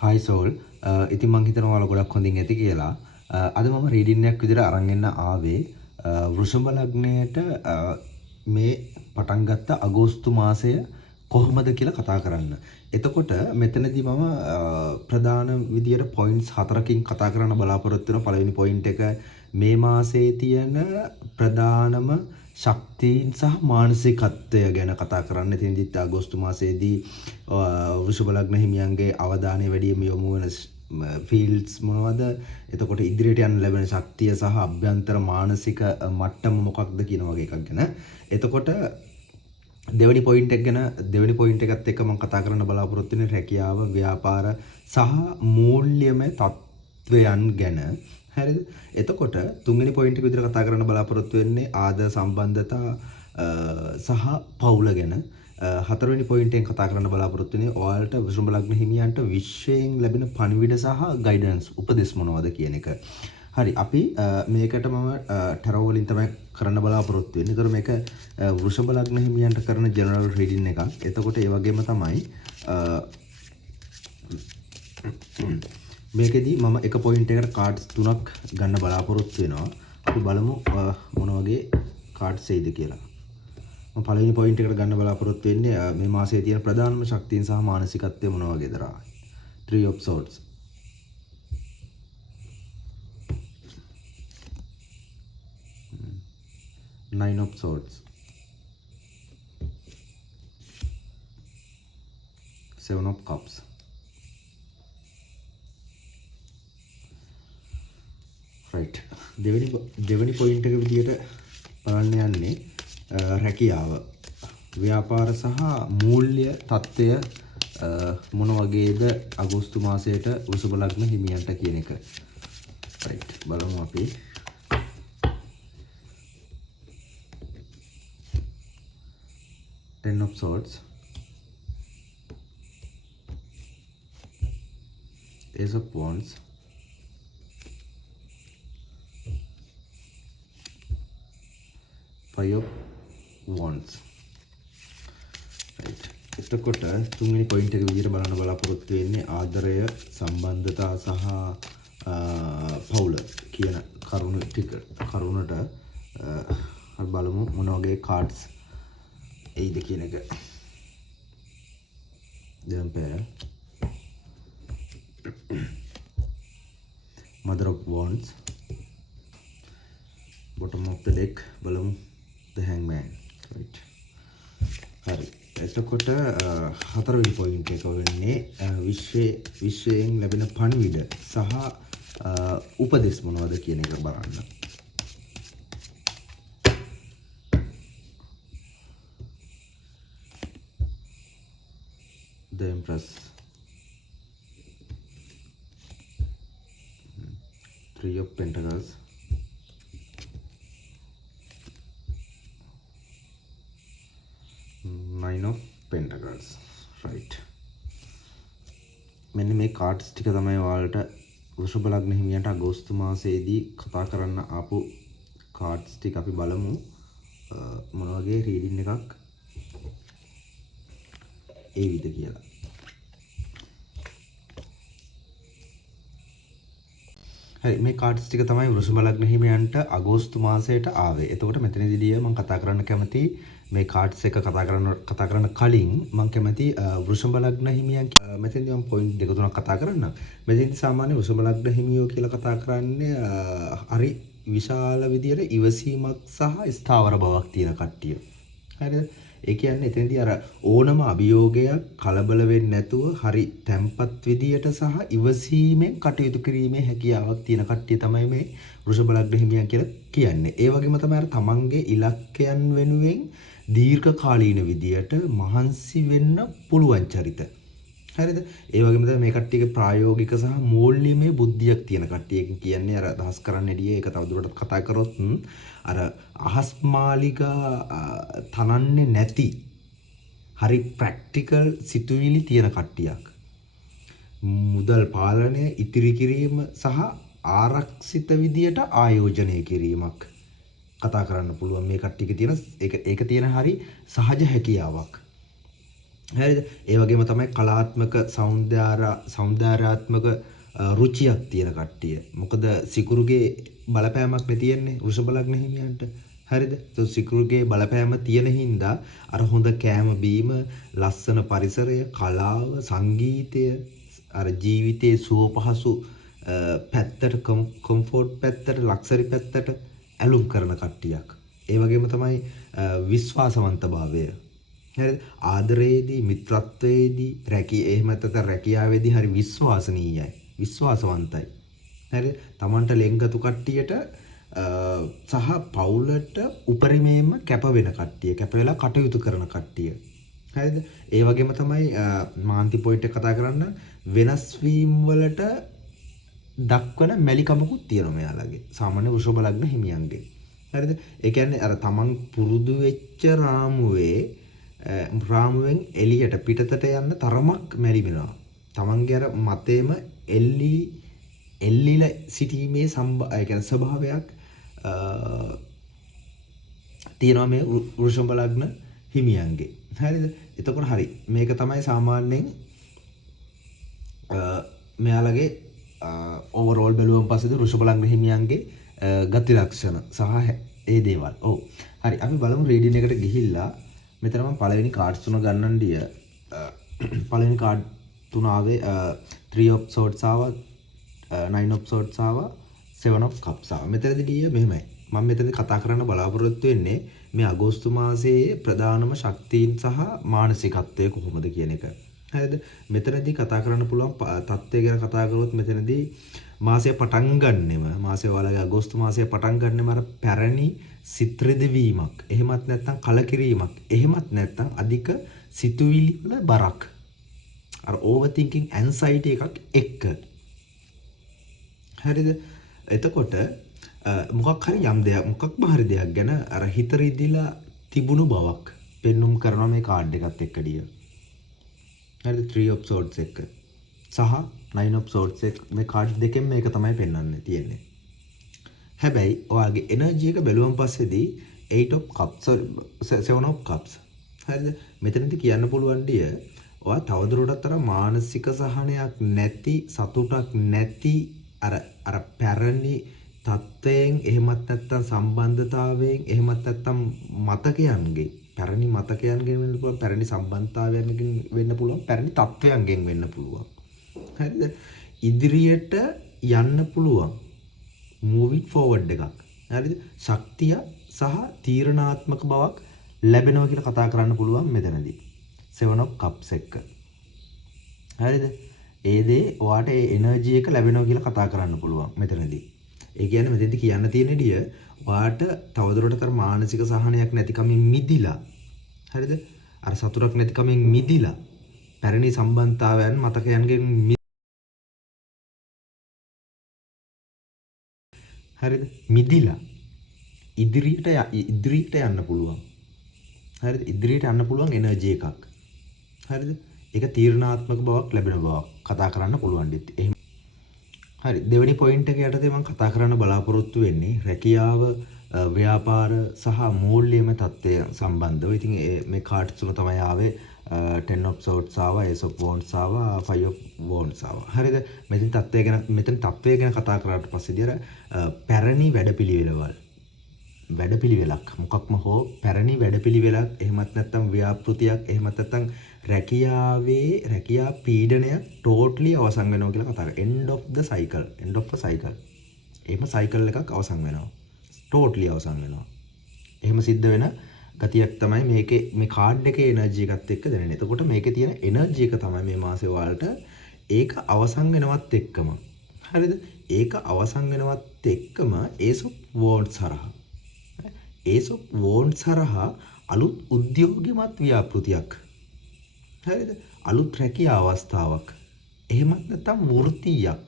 Hi Soul. ඉතින් මං හිතනවා ඔයාලා ගොඩක් හොඳින් ඇති කියලා. අද මම රීඩින් එකක් විදිහට අරන් එන්න ආවේ වෘෂභ ලග්නයට මේ පටන් ගත්ත අගෝස්තු මාසය කොහොමද කියලා කතා කරන්න. එතකොට මෙතනදී මම ප්‍රධාන විදියට පොයින්ට්ස් 4කින් කතා කරන්න බලාපොරොත්තු වෙනවා. පළවෙනි පොයින්ට් එක මේ මාසයේ තියෙන ප්‍රධානම ශක්තියින් සහ මානසිකත්වය ගැන කතා කරන්න. ඉතින් අගෝස්තු මාසයේදී වෘෂභ ලග්න හිමියන්ගේ අවධානය වැඩිම යොමු වෙන ෆීල්ඩ්ස් මොනවද? එතකොට ඉදිරියට යන්න ලැබෙන ශක්තිය සහ අභ්‍යන්තර මානසික මට්ටම මොකක්ද කියන වගේ එකක් ගැන. එතකොට දෙවෙනි පොයින්ට් එකත් එක්ක මම කතා කරන්න බලාපොරොත්තු වෙන්නේ රැකියාව, ව්‍යාපාර සහ මූල්‍යමය තත්ත්වයන් ගැන. හරිද? එතකොට තුන්වෙනි පොයින්ට් එක විදිහට කතා කරන්න බලාපොරොත්තු වෙන්නේ ආදර සම්බන්ධතා සහ පවුල ගැන. හතරවෙනි පොයින්ට් එකෙන් කතා කරන්න බලාපොරොත්තු වෙන්නේ ඔයාලට වෘෂභ ලග්න හිමියන්ට විශ්වයෙන් ලැබෙන පණිවිඩ සහ ගයිඩන්ස් උපදෙස් මොනවද කියන එක. හරි, අපි මේකට මම ටැරෝ වලින් තමයි කරන්න බලාපොරොත්තු වෙන්නේ. ඒතර මේක වෘෂභ ලග්න හිමියන්ට කරන ජෙනරල් රීඩින් එකක්. එතකොට ඒ වගේම තමයි මේකෙදී මම එක පොයින්ට් එකකට කාඩ්ස් 3ක් ගන්න බලාපොරොත්තු වෙනවා. අපි බලමු මොන වගේ කාඩ්ස් එයිද කියලා. මම පළවෙනි පොයින්ට් එකට ගන්න බලාපොරොත්තු වෙන්නේ මේ මාසයේ තියෙන ප්‍රධානම ශක්තියන් සහ මානසිකත්වය මොන වගේද රා. 3 of swords. Nine of swords. 7 of cups. Right. දෙවෙනි පොයින්ට් එක විදියට බලන්න යන්නේ රැකියාව, ව්‍යාපාර සහ මූල්‍ය තත්ත්වය මොන වගේද අගෝස්තු මාසයට වෘෂභ ලග්න හිමියන්ට කියන එක. right, බලමු අපි. Ten of swords, Ace of wands, Five of wands. right. එතකොට තුන්වෙනි පොයින්ට් එක විදිහට බලන්න බලාපොරොත්තු වෙන්නේ ආදරය, සම්බන්ධතා සහ පවුල කියන කරුණට අපි බලමු මොන වගේ කාඩ්ස් එයිද කියන එක. The Empire, Mother of Wands, bottom of the deck බලමු The Hangman. right. හරි. එතකොට හතරවෙනි පොයින්ට් එක වෙන්නේ විශ්වයෙන් ලැබෙන පණිවිඩ සහ උපදෙස් මොනවද කියන එක බලන්න. The Empress, Three of Pentacles, Nine of Pentacles. right. මෙන්න මේ කාඩ්ස් ටික තමයි ඔයාලට වෘෂභ ලග්න හිමියන්ට අගෝස්තු මාසයේදී කතා කරන්න ආපු කාඩ්ස් ටික. අපි බලමු මොන වගේ රීඩින් එකක් ඒවිද කියලා. හරි, මේ කාඩ්ස් ටික තමයි වෘෂභ ලග්න හිමියන්ට අගෝස්තු මාසයට ආවේ. එතකොට මෙතනදී මම කතා කරන්න කැමති මේ කාඩ්ස් එක කතා කරන්න කලින් මම කැමති වෘෂභ ලග්න හිමියන් මෙතනදී මම පොයින්ට් දෙක තුනක් කතා කරන්නම්. මෙතනදී සාමාන්‍ය වෘෂභ ලග්න හිමියෝ කියලා කතා කරන්නේ හරි විශාල විදියට ඉවසීමක් සහ ස්ථාවර බවක් තියෙන කට්ටිය. හරිද? ඒ කියන්නේ එතනදී අර ඕනම අභියෝගයක් කලබල වෙන්නේ නැතුව හරි තැම්පත් විදියට සහ ඉවසීමෙන් කටයුතු කිරීමේ හැකියාවක් තියෙන කට්ටිය තමයි මේ වෘෂභ ලග්න හිමියන් කියලා කියන්නේ. ඒ වගේම තමයි අර තමන්ගේ ඉලක්කයන් වෙනුවෙන් දීර්ඝ කාලීන විදියට මහන්සි වෙන්න පුළුවන් චරිත. හරිද? ඒ වගේම තමයි මේ කට්ටියගේ ප්‍රායෝගික සහ මූල්‍යමය බුද්ධියක් තියෙන කට්ටිය කියන්නේ අර අදහස් කරන්නේදී ඒක තවදුරටත් කතා කරොත් අර අහස් මාලිගා තනන්නේ නැති හරි ප්‍රැක්ටිකල් සිතුවිලි තියෙන කට්ටියක්. මුදල් පාලනය ඉතිරි කිරීම සහ ආරක්ෂිත විදියට ආයෝජනය කිරීමක් කතා කරන්න පුළුවන් මේ කට්ටියක තියෙන ඒක තියෙන හරි සහජ හැකියාවක්. හරිද? ඒ වගේම තමයි කලාත්මක සෞන්දර්යාත්මක රුචියක් තියෙන කට්ටිය. මොකද සිකුරුගේ බලපෑමක් නේ තියෙන්නේ වෘෂභ ලග්න හිමියන්ට. හරිද? તો සිකුරුගේ බලපෑම තියෙන හින්දා අර හොඳ කෑම බීම, ලස්සන පරිසරය, කලාව, සංගීතය, අර ජීවිතයේ සුව පහසු පැත්තට කොම්ෆෝට් පැත්තට, ලක්සරි පැත්තට ඇලුම් කරන කට්ටියක්. ඒ වගේම තමයි විශ්වාසවන්තභාවය. හරිද? ආදරයේදී, මිත්‍රත්වයේදී, එහෙම නැත්නම් රැකියාවේදී හරි විශ්වාසනීයයි. විශ්වාසවන්තයි. හරිද? Tamanට ලෙන්ගතු කට්ටියට සහ පවුලට උපරිමයෙන්ම කැප වෙන කට්ටිය, කැප වෙලා කටයුතු කරන කට්ටිය. හරිද? ඒ වගේම තමයි මාන්ති පොයින්ට් එක කතා කරන්න වෙනස් වීම වලට දක්වන මැලිකමකුත් තියෙනවා මෙයාලගේ. සාමාන්‍ය වෘෂභ ලග්න හිමියන්ගේ. හරිද? ඒ කියන්නේ අර තමන් පුරුදු වෙච්ච රාමුවෙන් එළියට පිටතට යන්න තරමක් මැලි වෙනවා. තමන්ගේ අර මතේම එල්ලිලා සිටීමේ ස්වභාවයක් තියෙනවා මේ වෘෂභ ලග්න හිමියන්ගේ. හරිද? එතකොට හරි. මේක තමයි සාමාන්‍යයෙන් මෙයාලගේ ඕවරෝල් බැලුවම පස්සේදී වෘෂභ ලග්න හිමියන්ගේ ගති ලක්ෂණ සහ ඒ දේවල්. ඔව්. හරි. අපි බලමු රීඩින් එකට ගිහිල්ලා මෙතන මම පළවෙනි කාඩ්ස් තුන ගන්නන් දිය. පළවෙනි කාඩ් තුන ආවේ 3 of swords ආවා, 9 of swords ආවා, 7 of cups ආවා. මෙතනදී දිය මෙහෙමයි. මම මෙතනදී කතා කරන්න බලාපොරොත්තු වෙන්නේ මේ අගෝස්තු මාසයේ ප්‍රධානම ශක්තියින් සහ මානසිකත්වය කොහොමද කියන එක. හරිද? මෙතනදී කතා කරන්න පුළුවන් තත්ත්වය ගැන කතා කරොත් මෙතනදී මාසය පටන් ගන්නෙම මාසය ඔයාලගේ අගෝස්තු මාසය පටන් ගන්නෙම අර පැරණි සිත් රිදවීමක්, එහෙමත් නැත්නම් කලකිරීමක්, එහෙමත් නැත්නම් අධික සිතුවිලි වල බරක්, අර ඕවර් තින්කින් ඇන්සයිටි එකක් එක්ක. හරිද? එතකොට මොකක් හරි දෙයක් ගැන අර හිත රිදිලා තිබුණු බවක් පෙන්눔 කරනවා මේ කාඩ් එකත් එක්ක ඩිය. හරිද? 3 of swords එක සහ 9 of swords එක මේ කාඩ් දෙකෙන් මේක තමයි පෙන්වන්නේ තියෙන්නේ. හැබැයි ඔයාගේ එනර්ජි එක බැලුවම පස්සේදී 8 of cups 7 of cups. හරිද? මෙතනදී කියන්න පුළුවන් ඩිය ඔයා තවදුරටත් අර මානසික සහනයක් නැති, සතුටක් නැති අර පැරණි තත්ත්වයෙන්, එහෙමත් නැත්නම් සම්බන්ධතාවයෙන්, එහෙමත් නැත්නම් මතකයන්ගේ, පැරණි මතකයන්ගෙන් වෙන්න පුළුවන්, පැරණි සම්බන්ධතාවයන්ගෙන් වෙන්න පුළුවන්, පැරණි තත්ත්වයන්ගෙන් වෙන්න පුළුවන්. හරිද? ඉදිරියට යන්න පුළුවන් moving forward එකක්. හරිද? ශක්තිය සහ තීරණාත්මක බවක් ලැබෙනවා කියලා කතා කරන්න පුළුවන් මෙතනදී. 7 of cups එක. හරිද? ඒ දේ ඔයාට ඒ එනර්ජි එක ලැබෙනවා කියලා කතා කරන්න පුළුවන් මෙතනදී. ඒ කියන්නේ මෙතනදී කියන්න තියෙන ඩිය ඔයාට තවදුරටත් අර මානසික සහනයක් නැතිකමින් මිදිලා. හරිද? අර සතුටක් නැතිකමින් මිදිලා. පැරණි සම්බන්ධතාවයන් මතකයන්ගෙන් හරිද? මිදිලා ඉදිරියට යන්න පුළුවන්. හරිද? ඉදිරියට යන්න පුළුවන් එනර්ජි එකක්. හරිද? ඒක තීරණාත්මක බවක් ලැබෙන බවක් කතා කරන්න පුළුවන් දෙත්. එහෙම. හරි. දෙවෙනි පොයින්ට් එක යටතේ මම කතා කරන්න බලාපොරොත්තු වෙන්නේ රැකියාව, ව්‍යාපාර සහ මූල්‍යමය තත්ත්වය සම්බන්ධව. ඉතින් මේ කාඩ්ස් තුන තමයි ආවේ. 10 of swords ආවා, ace of wands ආවා, 5 of wands ආවා. හරිද? මෙතන තත්ත්වය ගැන කතා කරාට පස්සේදී අර පැරණි වැඩපිළිවෙලක් මොකක්ම හෝ පැරණි වැඩපිළිවෙලක්, එහෙමත් නැත්නම් ව්‍යාපෘතියක්, එහෙමත් නැත්නම් රැකියා පීඩනයක් ටෝටලි අවසන් වෙනවා කියලා කතා කරා. end of the cycle. එහෙම සයිකල් එකක් අවසන් වෙනවා. ටෝටලි අවසන් වෙනවා. එහෙම සිද්ධ වෙන ගතියක් තමයි මේ කාඩ් එකේ එනර්ජි එකත් එක්ක දැනෙන්නේ. එතකොට මේකේ තියෙන එනර්ජි එක තමයි මේ මාසේ ඔයාලට ඒක අවසන් වෙනවත් එක්කම. හරිද? ඒක අවසන් වෙනවත් එක්කම ace of wands හරහා. ace of wands හරහා අලුත් උද්‍යෝගිමත් ව්‍යාපෘතියක්. හරිද? අලුත් රැකියා අවස්ථාවක්. එහෙමත් නැත්නම් වෘත්තියක්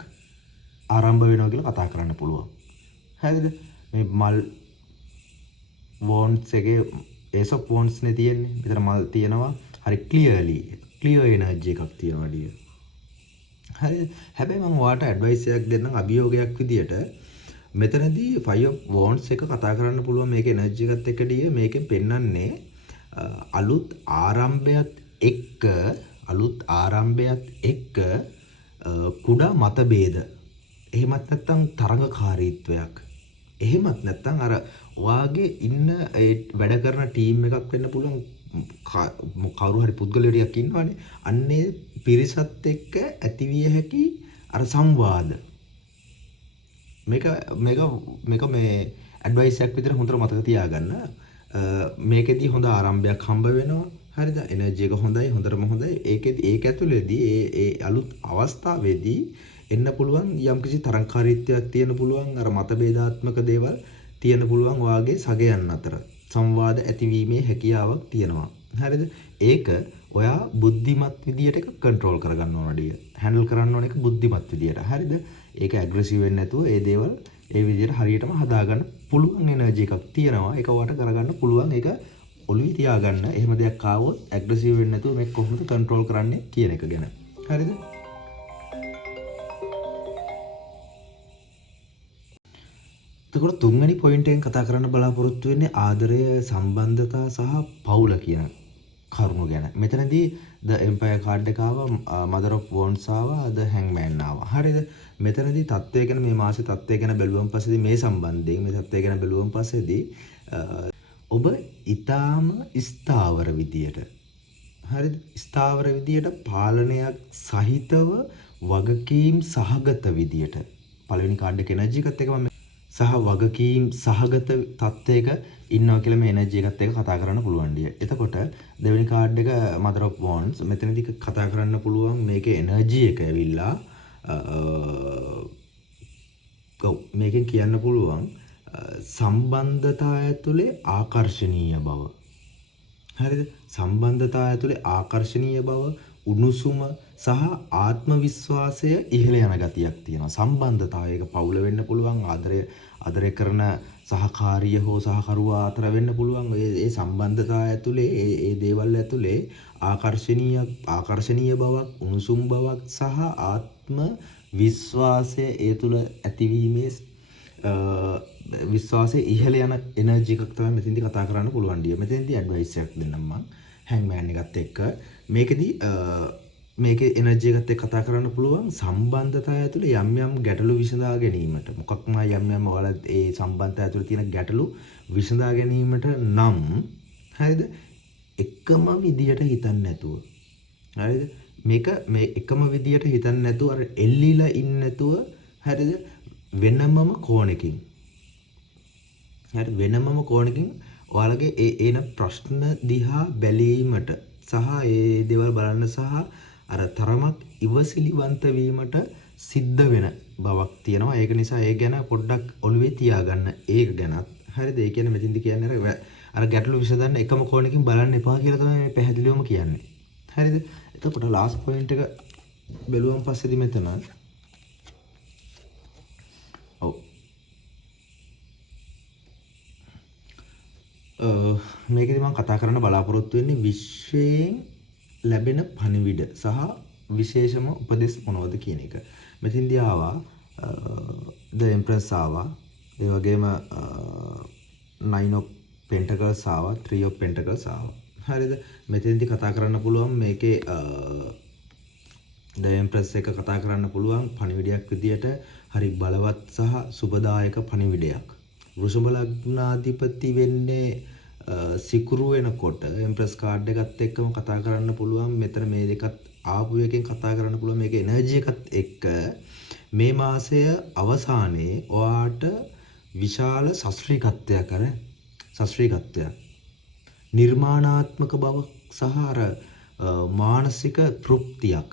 ආරම්භ වෙනවා කියලා කතා කරන්න පුළුවන්. හරිද? මේ මල් wands එකේ ace of wands නේ තියෙන්නේ. මෙතන මල් තියෙනවා. හරි clear energy එකක් තියෙනවා ඩිය. හරිද? හැබැයි මම ඔයාලට ඇඩ්වයිස් එකක් දෙන්නම් අභියෝගයක් විදියට. මෙතනදී 5 of wands එක කතා කරන්න පුළුවන් මේකේ එනර්ජි එකත් එක්ක ඩිය. මේකෙන් පෙන්වන්නේ අලුත් ආරම්භයක් එක්ක අලුත් ආරම්භයත් එක්ක කුඩා මතභේද එහෙමත් නැත්නම් තරඟකාරීත්වයක් එහෙමත් නැත්නම් අර ඔයාගේ ඉන්න වැඩ කරන ටීම් එකක් වෙන්න පුළුවන් කවුරු හරි පුද්ගලයෙක් ටිකක් ඉන්නවනේ අන්නේ පිරිසත් එක්ක ඇතිවිය හැකි අර සංවාද මේක මේ ඇඩ්වයිස් එකක් විතර හොඳට මතක තියාගන්න මේකෙදී හොඳ ආරම්භයක් හම්බ වෙනවා හරිද එනර්ජි එක හොඳයි හොඳටම හොඳයි ඒක ඇතුළේදී ඒ අලුත් අවස්ථාවේදී එන්න පුළුවන් යම්කිසි තරංකාරීත්වයක් තියෙන පුළුවන් අර මතභේදාත්මක දේවල් තියෙන පුළුවන් වාගේ සගයන් අතර සංවාද ඇතිවීමේ හැකියාවක් තියෙනවා හරිද ඒක ඔයා බුද්ධිමත් විදියට එක කන්ට්‍රෝල් කරගන්න ඕනඩිය හැන්ඩල් කරන්න ඕන එක බුද්ධිමත් විදියට හරිද ඒක ඇග්‍රෙසිව් වෙන්නේ නැතුව ඒ දේවල් ඒ විදියට හරියටම හදාගන්න පුළුවන් එනර්ජි එකක් තියෙනවා ඒක වට කරගන්න පුළුවන් ඒක ඔළුවේ තියාගන්න එහෙම දෙයක් ආවොත් ඇග්‍රෙසිව් වෙන්නේ නැතුව මේක කොහොමද කන්ට්‍රෝල් කරන්නේ කියන එක ගැන හරිද එතකොට තුන්වෙනි පොයින්ට් එකෙන් කතා කරන්න බලාපොරොත්තු වෙන්නේ ආදරය සම්බන්ධතා සහ පවුල කියන කරුණු ගැන. මෙතනදී the empire card එක ආවා mother of wands ආවා the hangman ආවා. හරිද? මෙතනදී තත්ත්වය ගැන මේ මාසේ තත්ත්වය ගැන බැලුවම පස්සේදී මේ සම්බන්ධයෙන් මේ තත්ත්වය ගැන බැලුවම පස්සේදී ඔබ ඊටාම ස්ථාවර විදියට හරිද? ස්ථාවර විදියට පාලනයක් සහිතව වගකීම් සහගත විදියට පළවෙනි කාඩ් එකේ එනර්ජි එකත් එක මම සහ වගකීම් සහගත තත්ත්වයක ඉන්නවා කියලා මේ එනර්ජි එකත් එක්ක කතා කරන්න පුළුවන් ඩිය. එතකොට දෙවෙනි කාඩ් එක mother of wands මෙතනදී කතා කරන්න පුළුවන් මේකේ එනර්ජි එක ඇවිල්ලා මේකෙන් කියන්න පුළුවන් සම්බන්ධතා ඇතුලේ ආකර්ෂණීය බව. හරිද? සම්බන්ධතා ඇතුලේ ආකර්ෂණීය බව උණුසුම සහ ආත්ම විශ්වාසය ඉහළ යන ගතියක් තියෙනවා. සම්බන්ධතාවය ඒක පවුල වෙන්න පුළුවන් ආදරය කරන සහකාරිය හෝ සහකරුවා අතර වෙන්න පුළුවන්. ඒ සම්බන්ධතාවය ඇතුලේ ඒ දේවල් ඇතුලේ ආකර්ෂණීය බවක් උණුසුම් බවක් සහ ආත්ම විශ්වාසය ඒ තුල ඇතිවීමේ විශ්වාසයේ ඉහළ යන එනර්ජි එකක් තමයි මෙතෙන්දී කතා කරන්න පුළුවන් ඩිය. මෙතෙන්දී ඇඩ්වයිස් එකක් දෙන්නම් මම හැන්ග්මෑන් එකත් එක්ක. මේකෙදී මේකේ එනර්ජි එකත් එක්ක කතා කරන්න පුළුවන් සම්බන්ධතාවය ඇතුලේ යම් යම් ගැටලු විසඳා ගැනීමට. මොකක්ම යම් ඔයාලා ඒ සම්බන්ධතාවය ඇතුලේ තියෙන ගැටලු විසඳා ගැනීමට නම් හරිද? එකම විදියට හිතන්නේ නැතුව. හරිද? මේ එකම විදියට හිතන්නේ නැතුව අර එල්ලිලා ඉන්නේ නැතුව හරිද? වෙනමම කෝණකින් හරි වෙනමම කෝණකින් ඔයාලගේ ඒ එන ප්‍රශ්න දිහා බැලීමට සහ ඒ දේවල් බලන්න සහ අර තරමක් ඉවසිලිවන්ත වීමට සිද්ධ වෙන බවක් තියෙනවා. ඒක නිසා ඒ ගැන පොඩ්ඩක් ඔළුවේ තියාගන්න. ඒක ගැනත් හරිද? ඒ කියන්නේ මෙතින්දි කියන්නේ අර ගැටලු විසඳන්න එකම කෝණකින් බලන්න එපා කියලා තමයි මේ පැහැදිලිවම කියන්නේ. හරිද? එතකොට ලාස්ට් පොයින්ට් එක බැලුවම පස්සේදී මෙතන මේකෙදි මම කතා කරන්න බලාපොරොත්තු වෙන්නේ විශ්වයෙන් ලැබෙන පණිවිඩ සහ විශේෂම උපදෙස් මොනවද කියන එක. මෙතෙන්දී ආවා the empress ආවා. ඒ වගේම 9 of pentacles ආවා, 3 of pentacles ආවා. හරිද? මෙතෙන්දී කතා කරන්න පුළුවන් මේකේ the empress එක කතා කරන්න පුළුවන් පණිවිඩයක් විදියට හරි බලවත් සහ සුබදායක පණිවිඩයක්. වෘෂභ ලග්නාධිපති වෙන්නේ සිකුරු වෙනකොට එම්ප්‍රස් කාඩ් එකත් එක්කම කතා කරන්න පුළුවන්. මෙතන මේ දෙකත් ආපු එකෙන් කතා කරන්න පුළුවන්. මේකේ එනර්ජි එකත් එක්ක මේ මාසය අවසානයේ ඔයාට විශාල ශාස්ත්‍රීයත්වයක් නිර්මාණාත්මක බවක් සහ අර මානසික තෘප්තියක්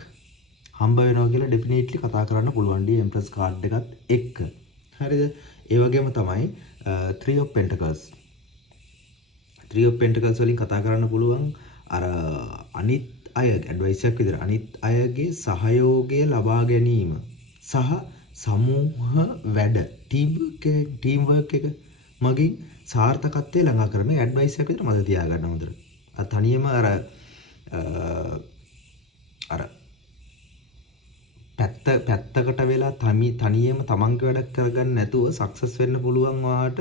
හම්බ වෙනවා කියලා ඩෙෆිනිට්ලි කතා කරන්න පුළුවන් ඩි එම්ප්‍රස් කාඩ් එකත් එක්ක. හරිද? ඒ වගේම තමයි 3 of pentacles වලින් කතා කරන්න පුළුවන් අර අනිත් අය ඇඩ්වයිස් එකක් විදිහට අනිත් අයගේ සහයෝගය ලබා ගැනීම සහ සමූහ වැඩ ටීම් වර්ක් එක මගින් සාර්ථකත්වය ළඟා කරන ඇඩ්වයිස් එකක් විදිහට මතක තියාගන්න හොඳට. තනියම අර පැත්තකට වෙලා තනියම තමන්ගේ වැඩක් කරගන්න නැතුව සක්සස් වෙන්න පුළුවන් වාට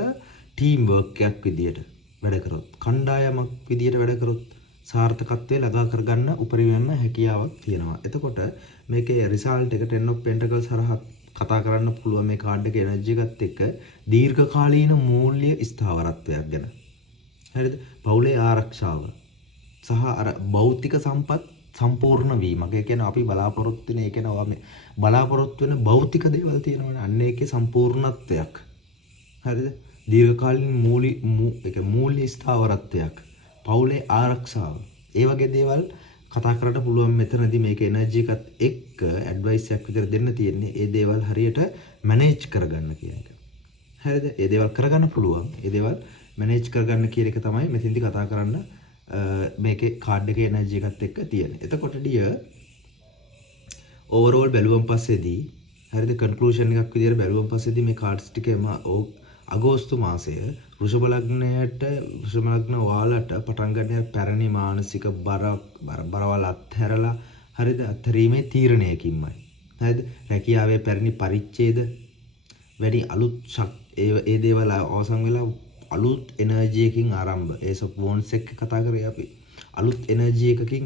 ටීම් වර්ක් එකක් විදියට වැඩ කරොත් කණ්ඩායමක් විදියට වැඩ කරොත් සාර්ථකත්වය ළඟා කරගන්න උපරිමයෙන්ම හැකියාවක් තියෙනවා. එතකොට මේකේ රිසල්ට් එක 10 of pentacles හරහා කතා කරන්න පුළුවන් මේ කාඩ් එකේ එනර්ජි එකත් එක්ක දීර්ඝකාලීන මූල්‍ය ස්ථාවරත්වයක් ගැන. හරිද? පවුලේ ආරක්ෂාව සහ අර භෞතික සම්පත් සම්පූර්ණ වීමක්. ඒ කියන්නේ අපි බලාපොරොත්තු වෙන, ඒ කියන්නේ මේ බලාපොරොත්තු වෙන භෞතික දේවල් තියෙනවනේ. අන්න ඒකේ සම්පූර්ණත්වයක්. හරිද? දීර්ඝකාලීන මූල්‍ය ස්ථාවරත්වයක්. පවුලේ ආරක්ෂාව. ඒ වගේ දේවල් කතා කරන්න පුළුවන් මෙතනදී මේක එනර්ජි එකත් එක්ක ඇඩ්වයිස් එකක් විතර දෙන්න තියෙන්නේ. ඒ දේවල් හරියට මැනේජ් කරගන්න කියන එක. හරිද? ඒ දේවල් කරගන්න පුළුවන්. ඒ දේවල් මැනේජ් කරගන්න කියන එක තමයි මෙතෙන්දී කතා කරන්න මේකේ කාඩ් එකේ එනර්ජි එකත් එක්ක තියෙන්නේ. එතකොට ඩියර් ඕවරෝල් බැලුවම පස්සේදී හරිද කන්ක්ලූෂන් එකක් විදියට බැලුවම පස්සේදී මේ කාඩ්ස් ටිකේම අගෝස්තු මාසය වෘෂභ ලග්න ඔයාලට පටන් ගන්න පැරණි මානසික බරවල් අත්හැරලා හරිද අත්හැරීමේ තීරණයකින්මයි. හරිද? රැකියාවේ පැරණි පරිච්ඡේද වැඩි අලුත් ඒ දේවල් අවසන් වෙලා අලුත් එනර්ජි එකකින් ආරම්භ. ඒස් ඔෆ් වොන්ඩ්ස් එක කතා කරේ අපි. අලුත් එනර්ජි එකකින්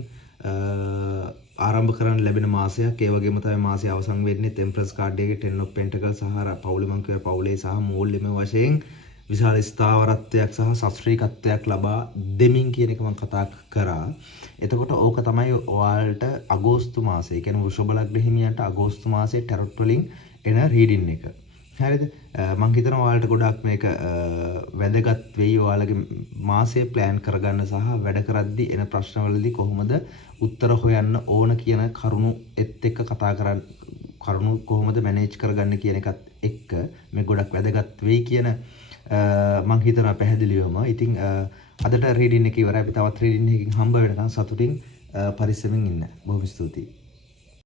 ආරම්භ කරන්න ලැබෙන මාසයක්. ඒ වගේම තමයි මාසය අවසන් වෙන්නේ ටෙම්පරන්ස් කාඩ් එකේ 10 of pentacles සහ පවුලේ මං කියව පවුලේ සහ මූල්‍යමය වශයෙන් විශාල ස්ථාවරත්වයක් සහ ශාස්ත්‍රීයත්වයක් ලබා දෙමින් කියන එක මම කතා කරා. එතකොට ඕක තමයි ඔයාලට අගෝස්තු මාසයේ, ඒ කියන්නේ වෘෂභ ලග්න හිමියන්ට අගෝස්තු මාසයේ ටැරොට් වලින් එන රීඩින් එක. හරිද? මම හිතනවා ඔයාලට ගොඩක් මේක වැදගත් වෙයි. ඔයාලගේ මාසය ප්ලෑන් කරගන්න සහ වැඩ කරද්දී එන ප්‍රශ්නවලදී කොහොමද උත්තර හොයන්න ඕන කියන කරුණු එක්ක කතා කරන්න, කරුණු කොහොමද මැනේජ් කරගන්න කියන එකත් එක්ක මේ ගොඩක් වැදගත් වෙයි කියන මං හිතනවා පැහැදිලිවම. ඉතින් අදට රීඩින් එක ඉවරයි. අපි තවත් රීඩින් එකකින් හම්බ වෙනකන් සතුටින් පරිස්සමින් ඉන්න. බොහොම ස්තුතියි.